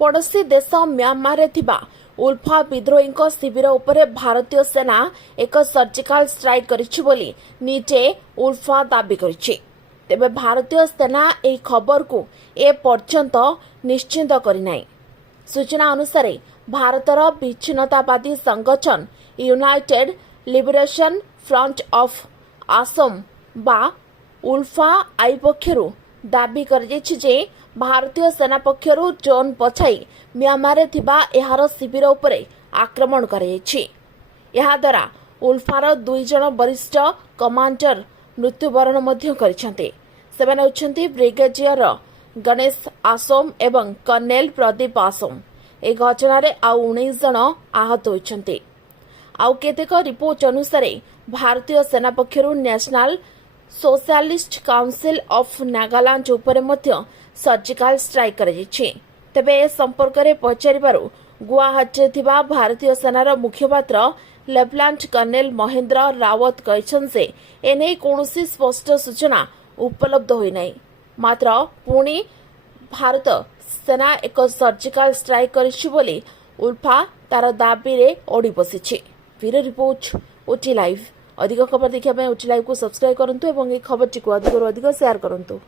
पड़ोशी देश म्यांमार थिबा उल्फा विद्रोही शिविर उपरे भारतीय सेना एक सर्जिकल स्ट्राइक करिछि बोली निजे उल्फा दाबी करिछि। तेबे भारतीय सेना एही खबर को ए पर्यंत निश्चित करिनाई। सूचना अनुसार भारतर विच्छिन्नतावादी संगठन United liberation front of Assam बा उल्फा आई पक्षरु दाबी करिछि जे भारतीय सेना पक्षरु ड्रोन पछाई म्यांमार थिबा एहार शिविर उपरे आक्रमण कराଯାଇଛି। ଏହା ଦ୍ୱାରା उल्फार 2 जन वरिष्ठ कमांडर मृत्युवरण ମଧ୍ୟ କରିଛନ୍ତି। ସେମାନେ ହେଉଛନ୍ତି ବ୍ରିଗେଡିୟର गणेश आसोम एवं कर्नेल प्रदीप आसोम। ए घटनाରେ ଆଉ 19 जन आहत ହୋଇଛନ୍ତି। ଆଉ କେତେକ रिपोर्ट अनुसार भारतीय सेना पक्षरु National Socialist Council of Nagaland उपरे मध्य सर्जिकल स्ट्राइक कराଯାଇଛି। तेबे ए संपर्क में पचारिबारु गुवाहाटी थिबा भारतीय सेनार मुखपात्र लेफ्टिनेंट कर्नेल महेंद्र रावत कहछन से एने कोनोसी स्पष्ट सूचना उपलब्ध होई नै। मात्र पुणी भारत सेना एक सर्जिकल स्ट्राइक करिछि बोली उल्फा तार दाबी रे ओडी बसिछि। ब्यूरो रिपोर्ट ओटी लाइव। अधिक खबर देखिए ओटी लाइव को सब्सक्राइब करंतु एवं ए खबर टी को अधिक शेयर करंतु।